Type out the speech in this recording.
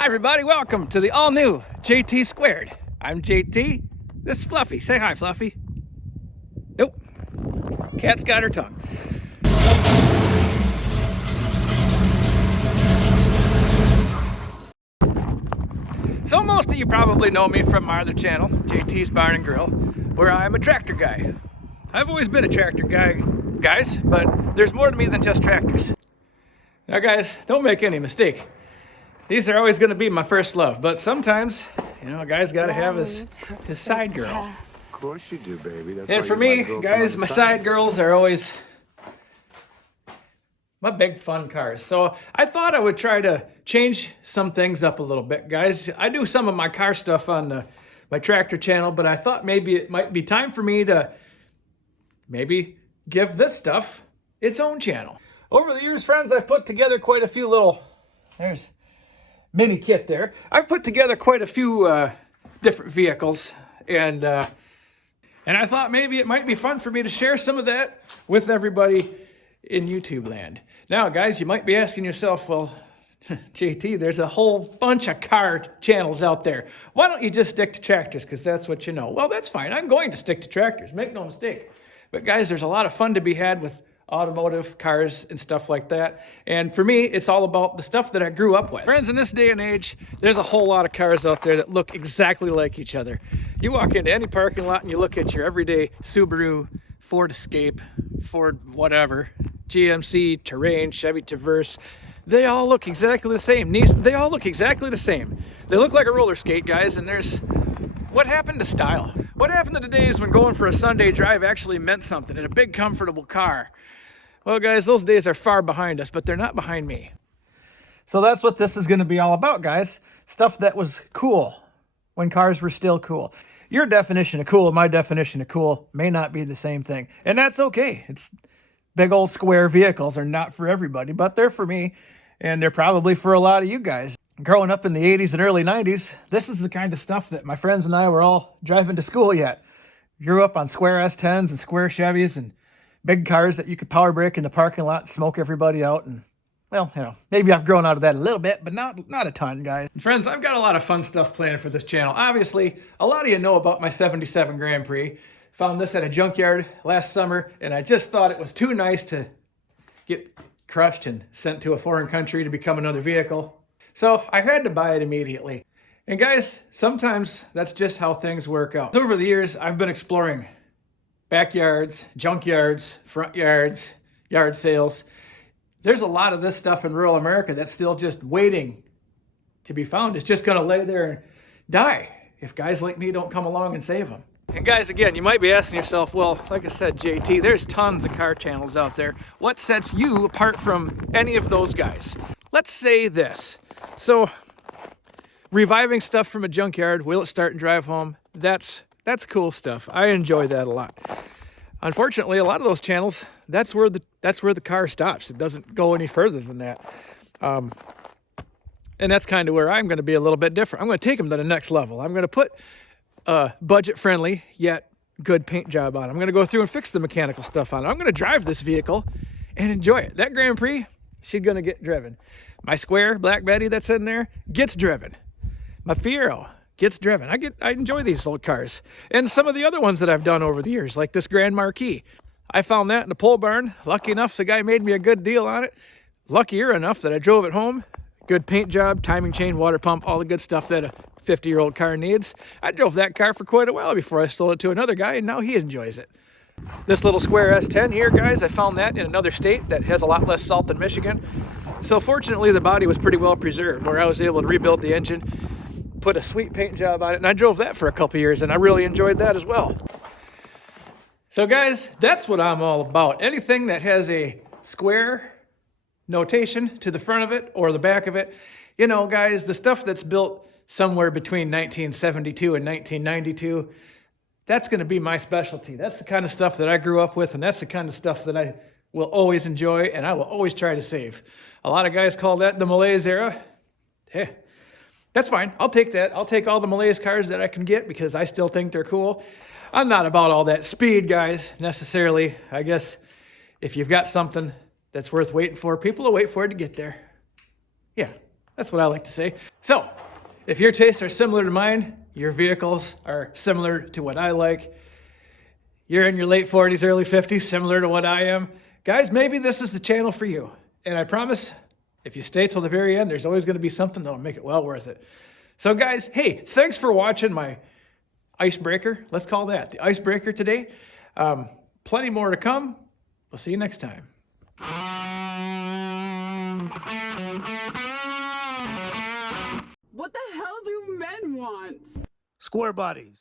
Hi everybody, welcome to the all-new JT Squared. I'm JT, this is Fluffy. Say hi, Fluffy. Nope, cat's got her tongue. So most of you probably know me from my other channel, JT's Barn and Grill, where I'm a tractor guy. I've always been a tractor guy, guys, but there's more to me than just tractors. Now guys, don't make any mistake. These are always going to be my first love, but sometimes, you know, a guy's got to have his side girl. Of course you do, baby. That's And for me, guys, my side girls are always my big fun cars. So I thought I would try to change some things up a little bit, guys. I do some of my car stuff on my tractor channel, but I thought maybe it might be time for me to maybe give this stuff its own channel. Over the years, friends, I've put together quite a few little, there's mini kit there. I've put together quite a few different vehicles, and I thought maybe it might be fun for me to share some of that with everybody in YouTube land. Now, guys, you might be asking yourself, well, JT, there's a whole bunch of car channels out there. Why don't you just stick to tractors? Because that's what you know. Well, that's fine. I'm going to stick to tractors. Make no mistake. But guys, there's a lot of fun to be had with automotive cars and stuff like that. And for me, it's all about the stuff that I grew up with. Friends, in this day and age, there's a whole lot of cars out there that look exactly like each other. You walk into any parking lot and you look at your everyday Subaru, Ford Escape, Ford whatever, GMC, Terrain, Chevy Traverse. They all look exactly the same. They all look exactly the same. They look like a roller skate, guys, and there's... What happened to style? What happened to the days when going for a Sunday drive actually meant something in a big, comfortable car? Well, guys, those days are far behind us, but they're not behind me. So that's what this is going to be all about, guys. Stuff that was cool when cars were still cool. Your definition of cool and my definition of cool may not be the same thing, and that's okay. It's big old square vehicles are not for everybody, but they're for me, and they're probably for a lot of you guys. Growing up in the 80s and early 90s, this is the kind of stuff that my friends and I were all driving to school yet. Grew up on square S10s and square Chevys and big cars that you could power brake in the parking lot and smoke everybody out. And, well, you know, maybe I've grown out of that a little bit, but not a ton, guys. And friends, I've got a lot of fun stuff planned for this channel. Obviously, a lot of you know about my 77 Grand Prix. Found this at a junkyard last summer, and I just thought it was too nice to get crushed and sent to a foreign country to become another vehicle. So I had to buy it immediately. And guys, sometimes that's just how things work out. Over the years, I've been exploring backyards, junkyards, front yards, yard sales. There's a lot of this stuff in rural America that's still just waiting to be found. It's just gonna lay there and die if guys like me don't come along and save them. And guys, again, you might be asking yourself, well, like I said, JT, there's tons of car channels out there. What sets you apart from any of those guys? Let's say this. So, reviving stuff from a junkyard, will it start and drive home? That's cool stuff. I enjoy that a lot. Unfortunately, a lot of those channels, that's where the car stops. It doesn't go any further than that. And that's kind of where I'm going to be a little bit different. I'm going to take them to the next level. I'm going to put a budget-friendly yet good paint job on it. I'm going to go through and fix the mechanical stuff on it. I'm going to drive this vehicle and enjoy it. That Grand Prix, she's going to get driven. My square Black Betty that's in there gets driven. My Fiero gets driven. I enjoy these old cars. And some of the other ones that I've done over the years, like this Grand Marquis. I found that in a pole barn. Lucky enough, the guy made me a good deal on it. Luckier enough that I drove it home. Good paint job, timing chain, water pump, all the good stuff that a 50-year-old car needs. I drove that car for quite a while before I sold it to another guy, and now he enjoys it. This little square S10 here, guys, I found that in another state that has a lot less salt than Michigan. So fortunately, the body was pretty well preserved, where I was able to rebuild the engine, put a sweet paint job on it, and I drove that for a couple years, and I really enjoyed that as well. So guys, that's what I'm all about. Anything that has a square notation to the front of it or the back of it. You know, guys, the stuff that's built somewhere between 1972 and 1992, that's going to be my specialty. That's the kind of stuff that I grew up with, and that's the kind of stuff that I will always enjoy, and I will always try to save. A lot of guys call that the Malaise era. Hey, that's fine. I'll take that. I'll take all the Malaise cars that I can get because I still think they're cool. I'm not about all that speed, guys, necessarily. I guess if you've got something that's worth waiting for, people will wait for it to get there. Yeah, That's what I like to say. So, if your tastes are similar to mine, your vehicles are similar to what I like, you're in your late 40s, early 50s, similar to what I am, guys, maybe this is the channel for you. And I promise, if you stay till the very end, there's always going to be something that'll make it well worth it. So guys, hey, thanks for watching my icebreaker. Let's call that the icebreaker today. Plenty more to come. We'll see you next time. What the hell do men want? Square bodies.